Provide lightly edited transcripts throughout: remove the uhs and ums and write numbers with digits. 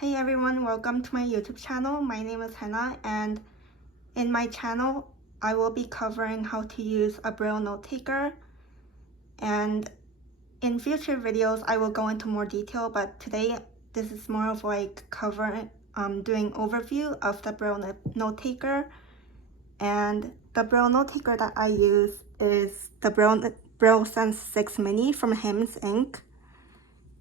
Hey everyone, welcome to my YouTube channel. My name is Hannah, and in my channel I will be covering how to use a Braille note taker, and in future videos I will go into more detail, but today this is more of like doing overview of the Braille note taker. And the Braille note taker that I use is the BrailleSense 6 Mini from Hims Inc.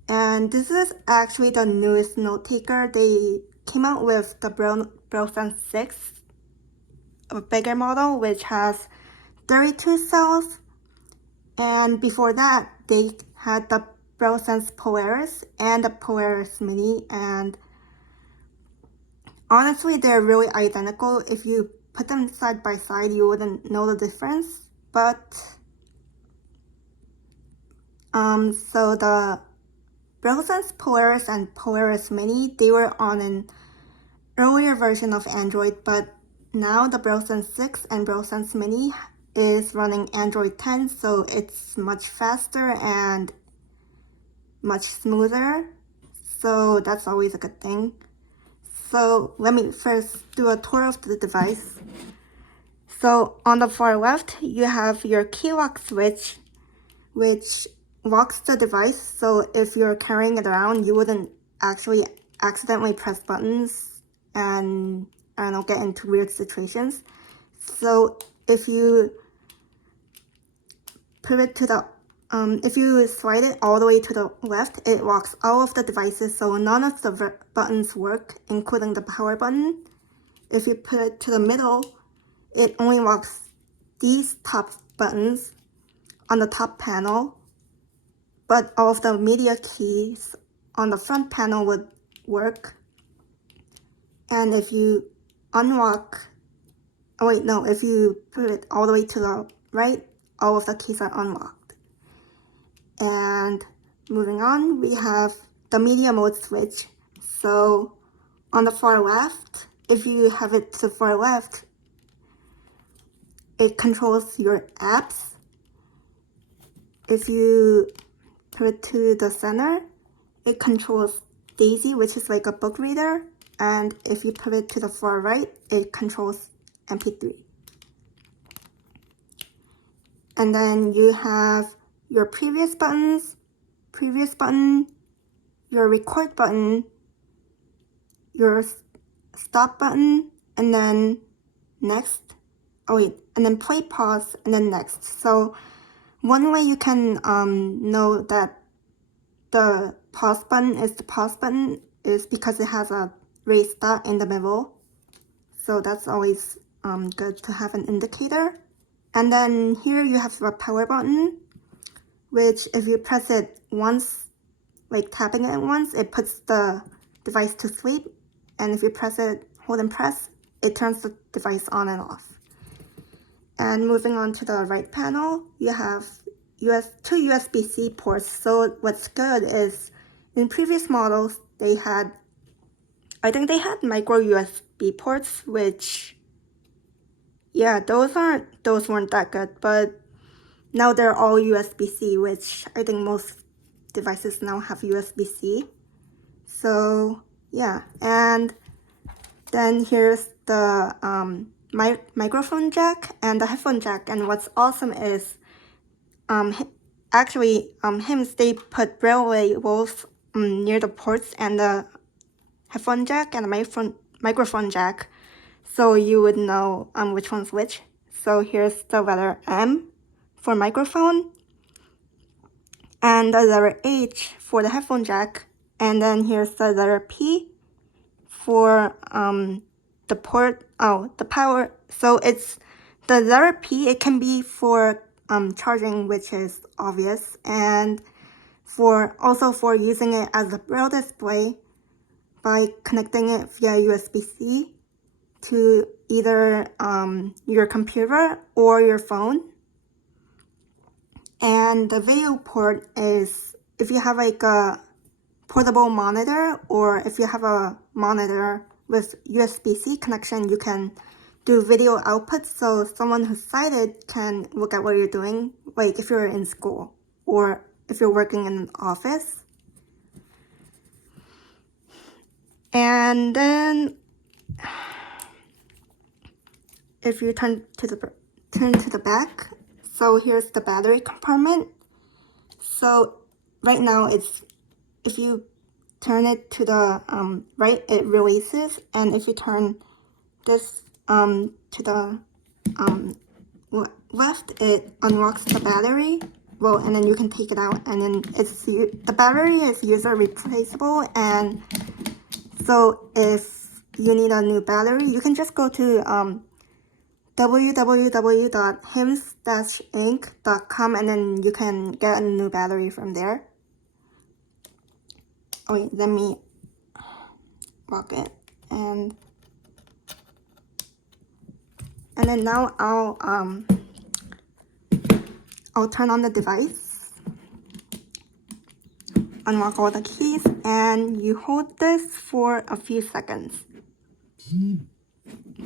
And this is actually the newest note taker. They came out with the BrailleSense 6, a bigger model, which has 32 cells. And before that, they had the BrailleSense Polaris and the Polaris Mini. And honestly, they're really identical. If you put them side by side, you wouldn't know the difference. But so the BrailleSense Polaris and Polaris Mini, they were on an earlier version of Android, but now the BrailleSense 6 and BrailleSense Mini is running Android 10, so it's much faster and much smoother, so that's always a good thing. So let me first do a tour of the device. So on the far left, you have your key lock switch, which locks the device, so if you're carrying it around, you wouldn't actually accidentally press buttons and, I don't know, get into weird situations. So if you put it to the, if you slide it all the way to the left, it locks all of the devices, so none of the buttons work, including the power button. If you put it to the middle, it only locks these top buttons on the top panel, but all of the media keys on the front panel would work. And if you unlock, if you put it all the way to the right, all of the keys are unlocked. And moving on, we have the media mode switch. So on the far left, if you have it to the far left, it controls your apps. If you put it to the center, it controls Daisy, which is like a book reader. And if you put it to the far right, it controls MP3. And then you have your previous button, your record button, your stop button, and then next. And then play, pause, and then next. So one way you can know that the pause button is the pause button is because it has a raised dot in the middle. So that's always good to have an indicator. And then here you have the power button, which if you press it once, like tapping it once, it puts the device to sleep. And if you press it, hold and press, it turns the device on and off. And moving on to the right panel, you have two USB-C ports. So what's good is in previous models, I think they had micro USB ports, which, yeah, those weren't that good, but now they're all USB-C, which I think most devices now have USB-C. So yeah, and then here's the microphone jack and the headphone jack. And what's awesome is Hims, they put Braille labels near the ports and the headphone jack and the microphone jack, so you would know which one's which. So here's the letter M for microphone, and the letter H for the headphone jack, and then here's the letter P for the port, the power. So it's the letter P, it can be for charging, which is obvious, and also for using it as a Braille display by connecting it via USB-C to either your computer or your phone. And the video port is if you have like a portable monitor, or if you have a monitor with USB-C connection, you can do video output, so someone who's sighted can look at what you're doing, like if you're in school or if you're working in an office. And then if you turn to the back, so here's the battery compartment. So right now if you turn it to the right, it releases, and if you turn this to the left, it unlocks the battery. Well, and then you can take it out, and then the battery is user replaceable, and so if you need a new battery, you can just go to www.hims-inc.com, and then you can get a new battery from there. Oh wait, let me lock it, and then now I'll turn on the device, unlock all the keys, and you hold this for a few seconds.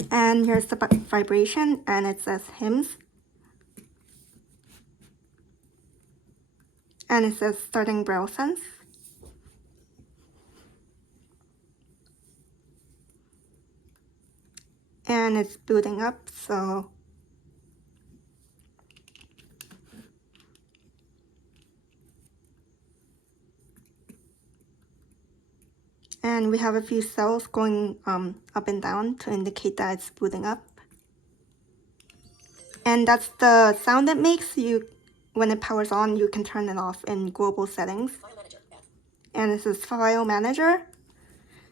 And here's the vibration, and it says HIMS. And it says starting BrailleSense. And it's booting up, so and we have a few cells going up and down to indicate that it's booting up. And that's the sound it makes. When it powers on, you can turn it off in global settings. And this is File Manager.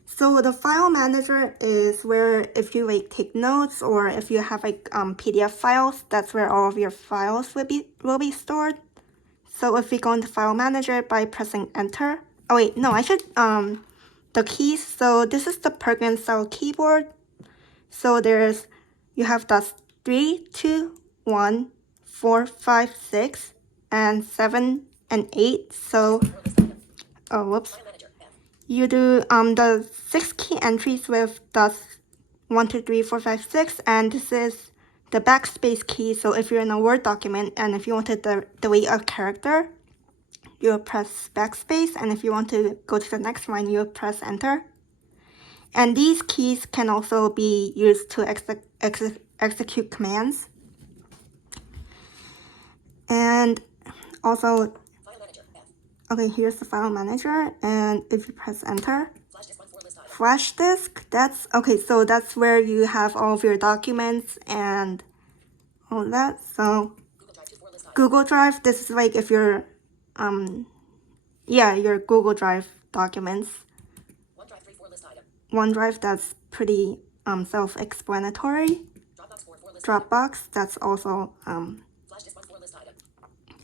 So the File Manager is where if you like take notes, or if you have like PDF files, that's where all of your files will be stored. So if we go into File Manager by pressing Enter. Oh wait, no, I should the keys. So this is the Perkins Cell keyboard. So you have dots 3, 2, 1, 4, 5, 6, and 7 and 8. So whoops. You do the 6 key entries with dots 1, 2, 3, 4, 5, 6, and this is the backspace key. So if you're in a Word document and if you wanted to delete a character, you'll press backspace, and if you want to go to the next line, you'll press Enter. And these keys can also be used to execute commands. And also, okay, here's the File Manager, and if you press Enter, flash disk, that's okay, so that's where you have all of your documents and all that. So Google Drive, this is like if you're your Google Drive documents. OneDrive, that's pretty self-explanatory. Dropbox, that's also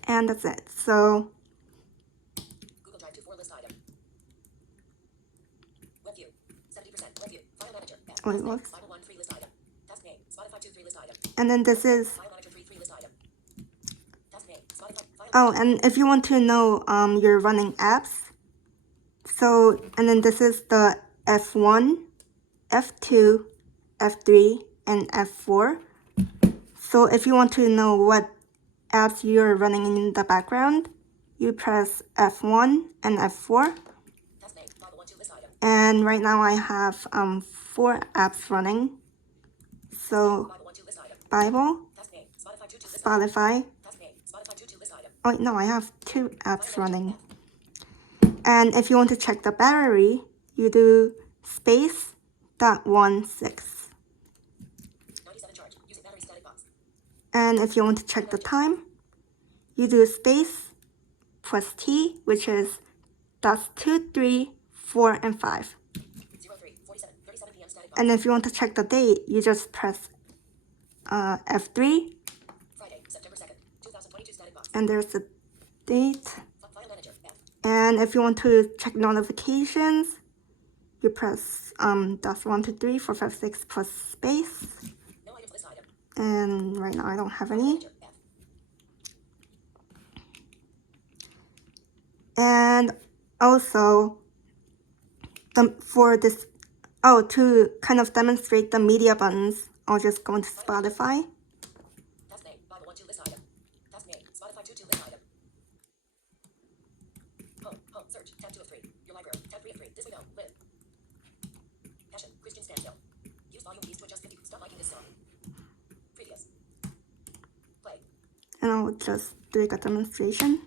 and that's it. So Google Drive 2 4 list item. Web view 70%. Web view File Manager. Wait, what? Bible 1 3 list item. Task name Spotify 2 3 list item. And then this is File Manager 3 3 list item. Task name Spotify. Oh, and if you want to know you're running apps, so and then this is the F1, F2, F3, and F4. So if you want to know what apps you're running in the background, you press F1 and F4. And right now I have 4 apps running. So Bible, Spotify. Oh no, I have 2 apps running. And if you want to check the battery, you do space .16. And if you want to check the time, you do space plus T, which is dots 2, 3, 4, and 5. And if you want to check the date, you just press F3. And there's the date. And if you want to check notifications, you press dots 1, 2, 3, 4, 5, 6 plus space. And right now I don't have any. And also, for this, to kind of demonstrate the media buttons, I'll just go into Spotify. Task name, Bible 1 2 list item. Task name, Spotify 2 2 list item. Home, search, tab 2 of 3. Your library, tab 3 of 3. This window, live. and I'll just do like a demonstration.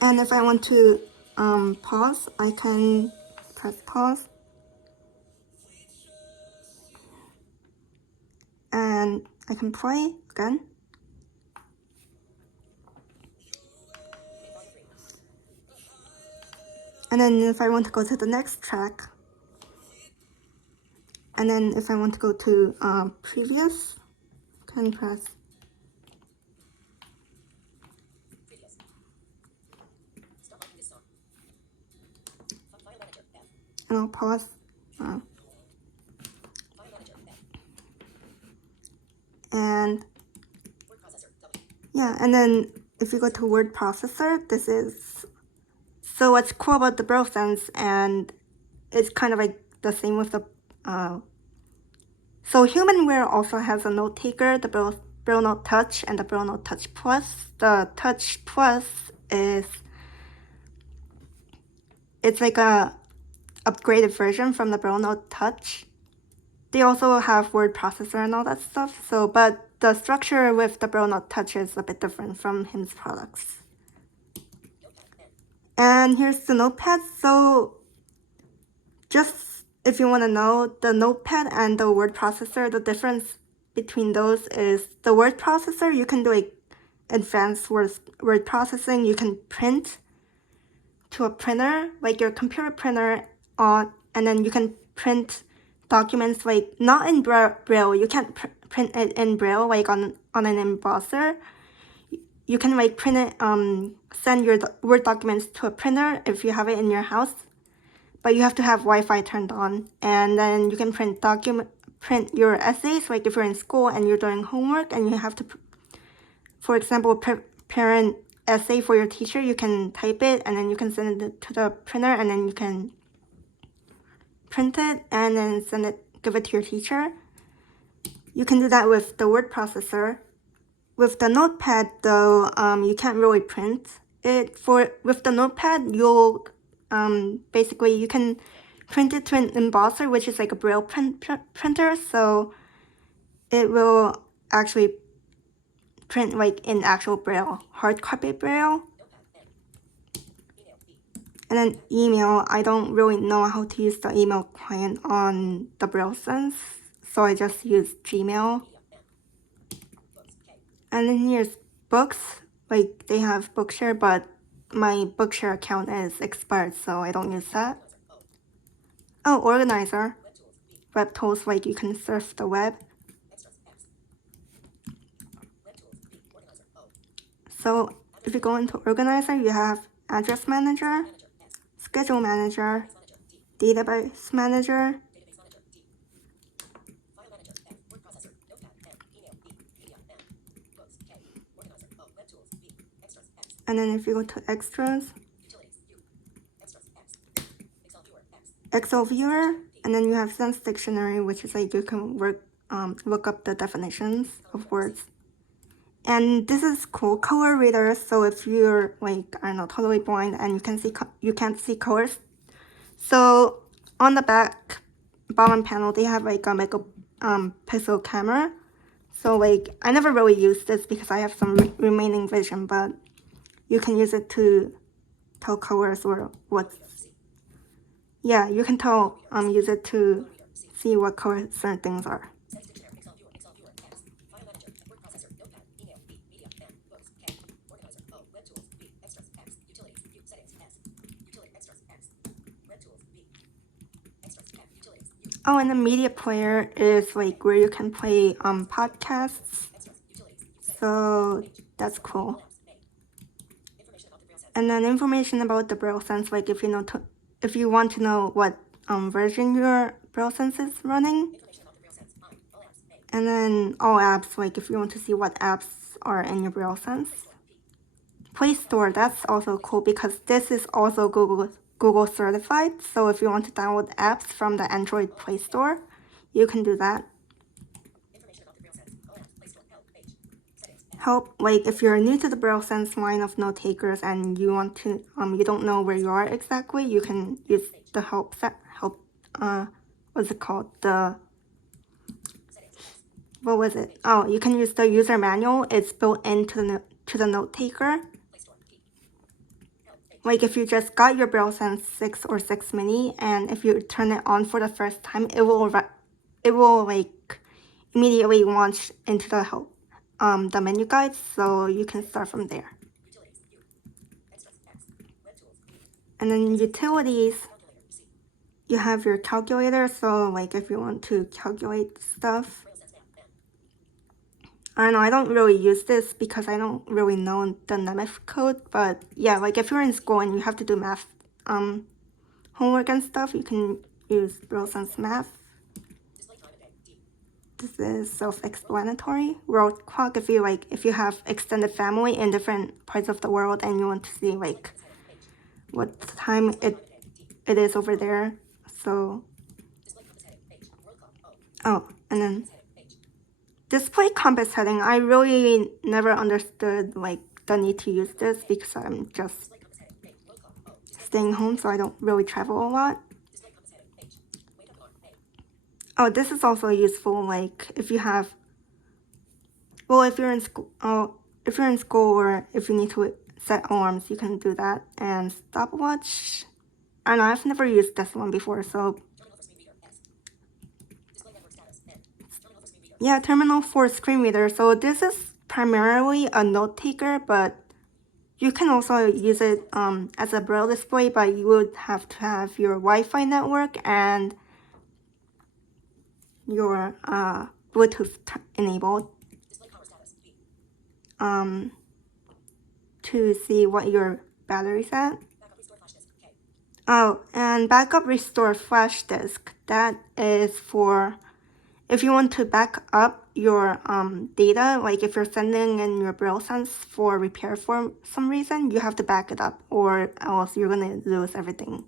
And if I want to pause, I can press pause. And I can play again. And then if I want to go to the next track, and then if I want to go to previous, I can press. And I'll pause. And yeah, and then if you go to word processor, this is, so what's cool about the BrailleSense, and it's kind of like the same with the, so HumanWare also has a note taker, the Braille Note Touch and the Braille Note Touch Plus. The Touch Plus is, it's like a upgraded version from the Braille Note Touch. They also have word processor and all that stuff. So, but the structure with the Braille Note Touch is a bit different from HIM's products. And here's the notepad. So just if you want to know, the notepad and the word processor, the difference between those is the word processor, you can do like advanced word processing. You can print to a printer, like your computer printer, and then you can print documents like not in Braille. You can't print it in Braille like on an embosser. You can like print it, send your Word documents to a printer if you have it in your house, but you have to have Wi-Fi turned on. And then you can print your essays, like if you're in school and you're doing homework and you have to, for example, prepare an essay for your teacher, you can type it and then you can send it to the printer and then you can print it and then give it to your teacher. You can do that with the word processor. With the notepad though, you can't really print it. With the notepad, you'll basically you can print it to an embosser, which is like a Braille printer, so it will actually print like in actual Braille, hard copy Braille. And then email, I don't really know how to use the email client on the BrailleSense, so I just use Gmail. And then here's books, like they have Bookshare, but my Bookshare account is expired, so I don't use that. Oh, organizer, web tools, like you can surf the web. So if you go into organizer, you have address manager, schedule manager, database manager, and then if you go to extras, Excel viewer, and then you have Sense Dictionary, which is like you can look up the definitions of words. And this is cool, color reader. So if you're like, I don't know, totally blind and you can't see colors, so on the bottom panel they have like a pixel camera. So like I never really used this because I have some remaining vision, but you can use it to tell colors or what's, yeah, you can tell use it to see what color certain things are. Oh, and the media player is like where you can play podcasts. So that's cool. And then information about the BrailleSense, like if you want to know what version your BrailleSense is running. And then all apps, like if you want to see what apps are in your BrailleSense. Play Store, that's also cool because this is also Google certified. So if you want to download apps from the Android Play Store, you can do that. Help, like if you're new to the BrailleSense line of note takers and you want to you don't know where you are exactly, you can use the help what's it called? What was it? Oh, you can use the user manual. It's built into the note taker. Like if you just got your BrailleSense 6 or 6 mini, and if you turn it on for the first time, it will like immediately launch into the menu guides, so you can start from there. And then utilities, you have your calculator, so like if you want to calculate stuff. I don't know, I don't really use this because I don't really know the math code, but yeah, like if you're in school and you have to do math homework and stuff, you can use BrailleSense Math. This is self-explanatory. World clock, if you have extended family in different parts of the world and you want to see like what time it is over there. So, oh, and then display compass heading. I really never understood like the need to use this because I'm just staying home, so I don't really travel a lot. Oh, this is also useful, like if you have, well, if you're in school, or if you need to set alarms, you can do that. And stopwatch, I don't know, I've never used this one before, so yeah, terminal for screen reader. So this is primarily a note taker, but you can also use it as a braille display, but you would have to have your Wi-Fi network and your Bluetooth enabled to see what your battery's at. Oh, and backup restore flash disk. That is for if you want to back up your data, like if you're sending in your BrailleSense for repair for some reason, you have to back it up or else you're gonna lose everything.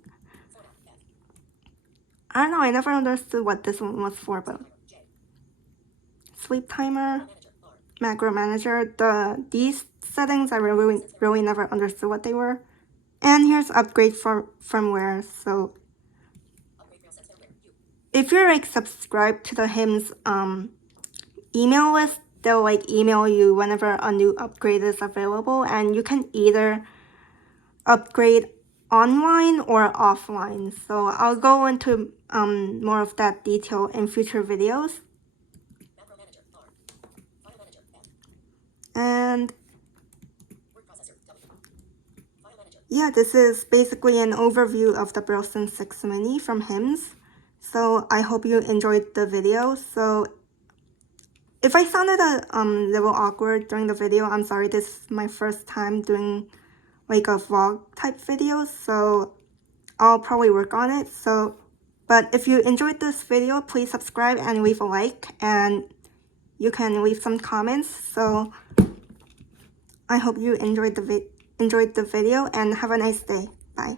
I don't know, I never understood what this one was for, but sleep timer, macro manager, these settings I really never understood what they were. And here's upgrade for firmware. So if you're like subscribed to the HIMS email list, they'll like email you whenever a new upgrade is available, and you can either upgrade online or offline. So I'll go into more of that detail in future videos. And yeah, this is basically an overview of the BrailleSense 6 Mini from HIMS. So I hope you enjoyed the video. So if I sounded a little awkward during the video, I'm sorry. This is my first time doing like a vlog type video, so I'll probably work on it. So, but if you enjoyed this video, please subscribe and leave a like, and you can leave some comments. So I hope you enjoyed the video and have a nice day. Bye.